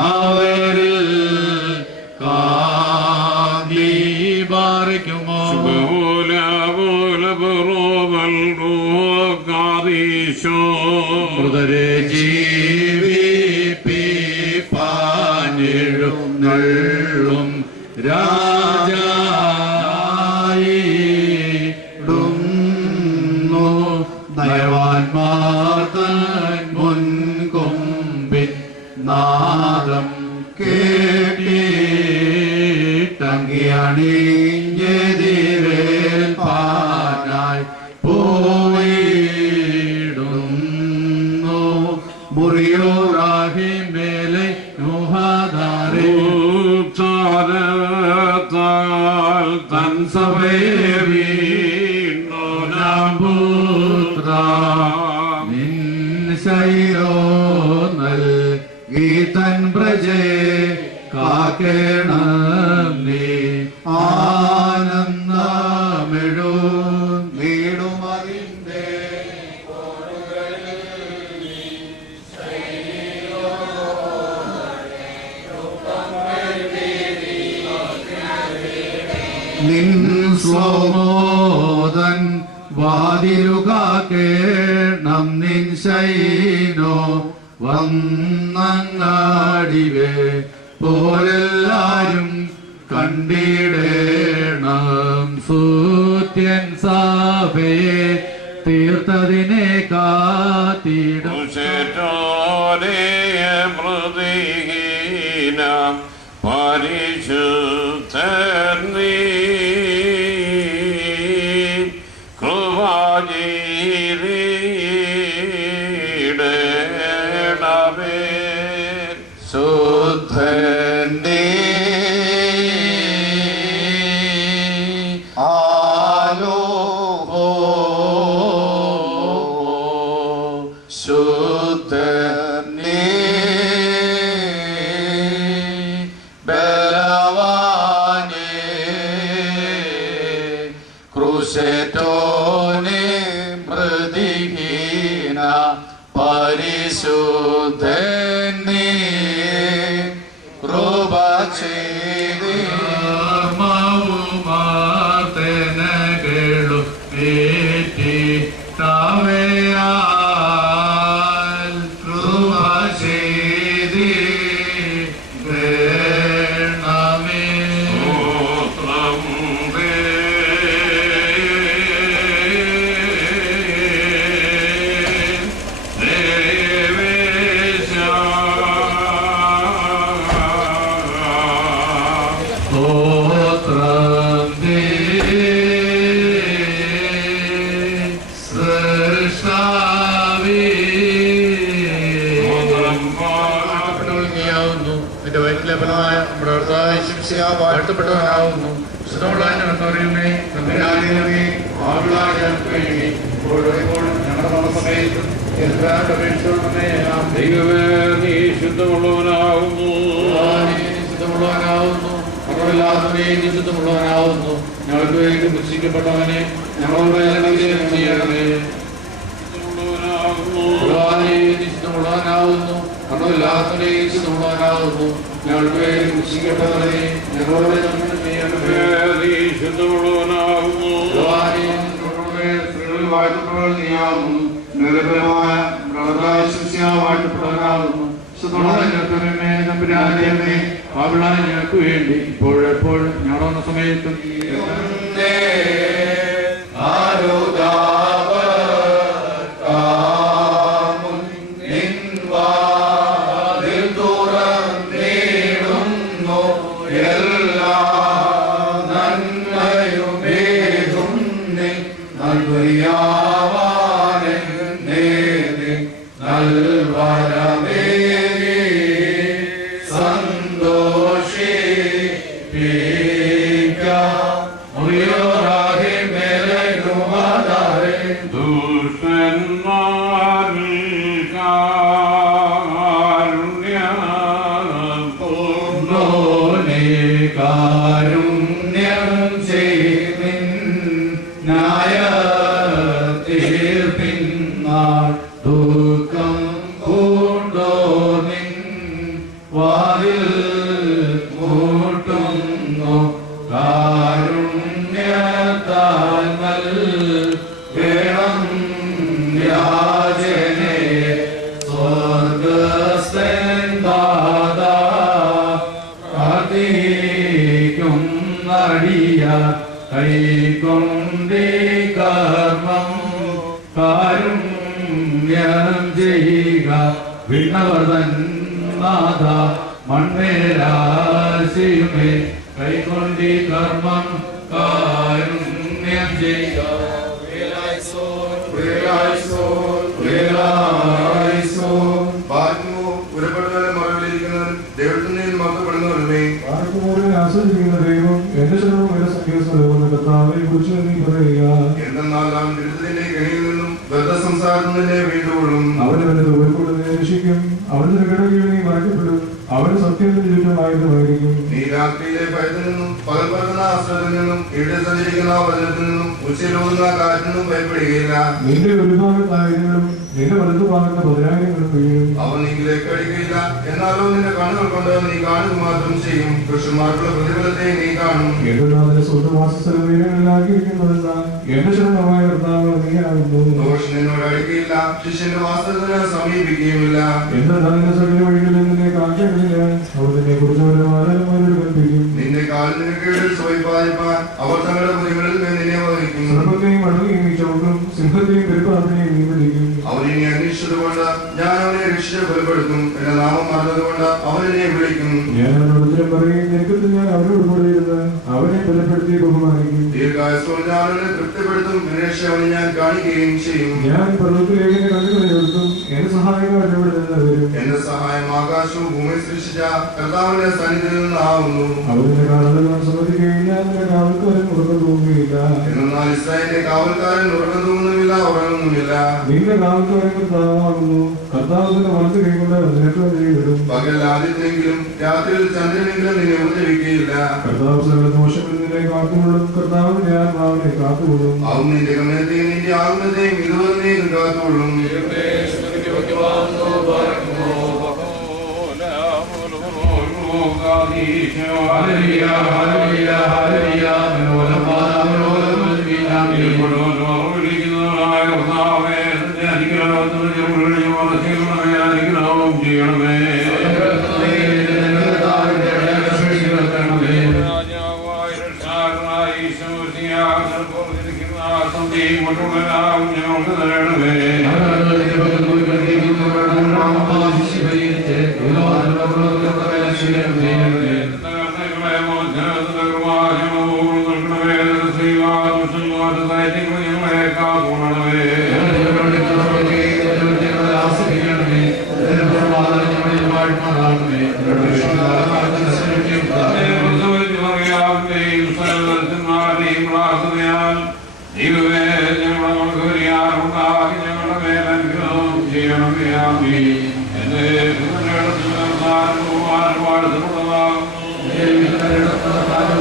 അവരിൽ കാന്തി പാറിക്കുമോ മൃതരെ ജീവിപ്പിപ്പാനെഴുന്നള്ളും രാജായിടുന്നു ദൈവാന്മാർ തൻ മുൻകൊമ്പിൻ നാദം കേട്ടിട്ടങ്കിയണിഞ്ഞെതിരേൽപ്പാനായി പോയിടുന്നു മുറിയോറാഹിമേലെ നുഹദാരേ തൻ സഭയെ വീണോനാംപുത്ര നിൻ ശൈരോ നൽകി തൻ പ്രജയെ കാക്കേണം നീ ആനന്ദമിഴു നേടുമതിന്റെ നിൻ സ്ലോമോദൻ വാതിലുകാക്കേണം നിൻ ശൈനോ വന്നങ്ങാടിവേ പോലെല്ലാരും കണ്ടിടേണം സൂത്യൻ സഭയെ തീർത്തതിനെ കാത്തിടും പരിശുദ്ധർനീ കൃപാജീരീടേണമേ ശുദ്ധന്റെ ആലോഹോ ശുദ്ധന്റെ ബലവാനേ ക്രൂശേറ്റോനെ മൃതിഹീന പരിശുദ്ധനെ കൃപ ചെയ്തി മൗമാർത്തനകളു ഏറ്റി താവയാൽ കൃപ ചെയ്തി വേണമേ നിന്റെ വയറ്റിലെ ഫലമായ നമ്മുടെ വാഴ്ത്തപ്പെട്ടവനാവുന്നു ദൈവമേ നീ ശുദ്ധമുള്ളവനാവുന്നു ശുദ്ധമുള്ളവനാവുന്നു ഞങ്ങൾക്ക് വേണ്ടി പുച്ഛിക്കപ്പെട്ടവനെ ഞങ്ങളോട് ചെയ്യണമേ ശുദ്ധമുള്ളവനാവുന്നു ശുദ്ധമുള്ളവനാവുന്നു ഞങ്ങൾക്ക് വേണ്ടി പുച്ഛിക്കപ്പെട്ടവനെ ഞങ്ങളോട് ചെയ്യണമേ ശുദ്ധമുള്ളവനാവുന്നു സ്ത്രീകളിൽ വാഴ്ത്തപ്പെട്ടവൾ നീയാവുന്നു നിരന്തരമായ വാഴ്ത്തപ്പെട്ടവനാവുന്നു ഞങ്ങൾക്ക് വേണ്ടി ഇപ്പോഴെപ്പോഴും ഞങ്ങളുടെ സമയത്തും സന്തോഷി വാതിൽ കൂട്ടുന്നു കാരുണ്യത്താൽ നൽകണം യാചനെ സ്വർഗസ്ഥൻ ദാതാ പ്രാർത്ഥിക്കും നടിയ കൈകൊണ്ടേ കർമ്മം കാരുണ്യം ചെയ്യുക വിണ്ണവർദ്ധൻ നാഥ മൺമേരാശിയുമേ കൈകൊണ്ടേ കർമ്മം കാരുണ്യം ചെയ്യുക. ദൈവത്തിൽ മഹത്വപ്പെടുന്നവരുമേ ആസ്വദിക്കുന്ന ദൈവം എന്റെ ശരണവും എന്റെ സങ്കേതസ്ഥലവും കർത്താവിനെ കുറിച്ച് നീ പറയുക. എന്തെന്നാൽ നാം ദുരിതത്തിന്റെ കെണിയിൽ നിന്നും വെറുതെ സംസാരത്തിന്റെ വീണ്ടുകൊള്ളും. അവന്റെ വല്ല ദുഃഖം രക്ഷിക്കും. അവന്റെ കിടകീഴിൽ നീ മറക്കപ്പെടും. അവന്റെ സത്യത്തിന് ചുറ്റുമായിരുന്നതായിരിക്കും. നീ രാത്രിയിലെ ഭയത്തിൽ നിന്നും പകൽ പറക്കുന്ന ആശ്രയത്തിൽ നിന്നും ഇവിടെ സഞ്ചരിക്കുന്ന വചനത്തിൽ നിന്നും ഉച്ചയിലൂതുന്ന കാറ്റിൽ നിന്നും ഭയപ്പെടുകയില്ല. നിന്റെ ഒരു ഭാഗത്തായിരങ്ങളും നിന്റെ വലതു ഭാഗത്ത് 10,000 വീഴും. അവൻ നീക്കിലേക്ക് അടിക്കുകയില്ല. എന്നാലോ നിന്റെ കണ്ണുകൾ കൊണ്ട് നീ കാണുക മാത്രം ചെയ്യും. പുരുഷന്മാർക്കുള്ള പ്രതിഫലത്തെ നീ കാണും. എന്റെ സ്വന്തവാസസ്ഥലങ്ങളിലാക്കിയിരിക്കുന്നതെന്ന എന്റെ ശരണമായ കർത്താവ് നീയാകുന്നു. ദോഷം നിന്നോട് അടിക്കുകയില്ല. ശിഷ്യന്റെ വാസത്തിന് സമീപിക്കുകയുമില്ല. എന്റെ ധന സകല വഴികളിൽ നിന്നെ കാണില്ല. അവർ നിന്നെ കുറിച്ച് അവരോട് കൽപ്പിക്കും. നിന്റെ കാലിന് കീഴിൽ സ്വയപ്പാതിപ്പാൻ അവർ തങ്ങളുടെ മുറികളിൽ നിന്നെ വഹിക്കും. സർപ്പത്തെയും അടങ്ങുകയും ചവിട്ടും സിംഹത്തെയും പെരുപ്പാത്തിനെയും നീ വിളിക്കും. അവനെ അന്വേഷിച്ചതുകൊണ്ട് ഞാൻ അവനെ രക്ഷിച്ച് ബലപ്പെടുത്തും. എന്റെ നാമം മറന്നതുകൊണ്ട് അവനെ വിളിക്കും. ഞാൻ അവനോട് പറയും നിനക്കത്തിൽ ഞാൻ അവരോട് കൂടെ ഇരുന്ന് അവനെ ബലപ്പെടുത്തി ബഹുമാനിക്കും. ദീർഘായുസ്സോടെ ഞാൻ അവനെ തൃപ്തിപ്പെടുത്തും. അന്വേഷിച്ച് അവനെ ഞാൻ കാണിക്കുകയും ചെയ്യും. ഞാൻ പർവ്വതത്തിലേക്ക് എന്റെ കണ്ണുകളെ എടുത്തും എന്റെ സഹായങ്ങൾ എവിടെ നിന്ന് വരും. എന്റെ സഹായം ആകാശവും ഭൂമി സൃഷ്ടിച്ച കർത്താവിന്റെ സന്നിധിയിൽ നിന്നാവുന്നു. അവരുടെ കാവലുകൾ സമ്മതിക്കുകയില്ല. നിന്റെ കാവൽക്കാരൻ ഉറക്കം തൂങ്ങുകയില്ല. എന്നാൽ ഇസ്രായേലിന്റെ കാവൽക്കാരൻ ഉറക്കം തൂങ്ങുന്നുമില്ല, ഉറങ്ങുന്നുമില്ല. നിന്റെ കാവൽക്കാരൻ കർത്താവാകുന്നു. കർത്താവിന്റെ വലത്ത് കൈകൊണ്ട് നിനക്ക് വിടും. പകൽ ആദിത്യമെങ്കിലും രാത്രിയിൽ ചന്ദ്രനെങ്കിലും നിന്നെ ഉപദ്രവിക്കുകയില്ല. കർത്താവ് സകല ദോഷങ്ങളിൽ നിന്നെ കാത്തുകൊള്ളും. കർത്താവ് ഞാൻ അവനെ കാത്തുകൊള്ളും. അവൻ നിന്റെ ഗമനത്തെയും നിന്റെ ആകുന്നതെയും ഇതുവരെയും കാത്തുകൊള്ളും. ും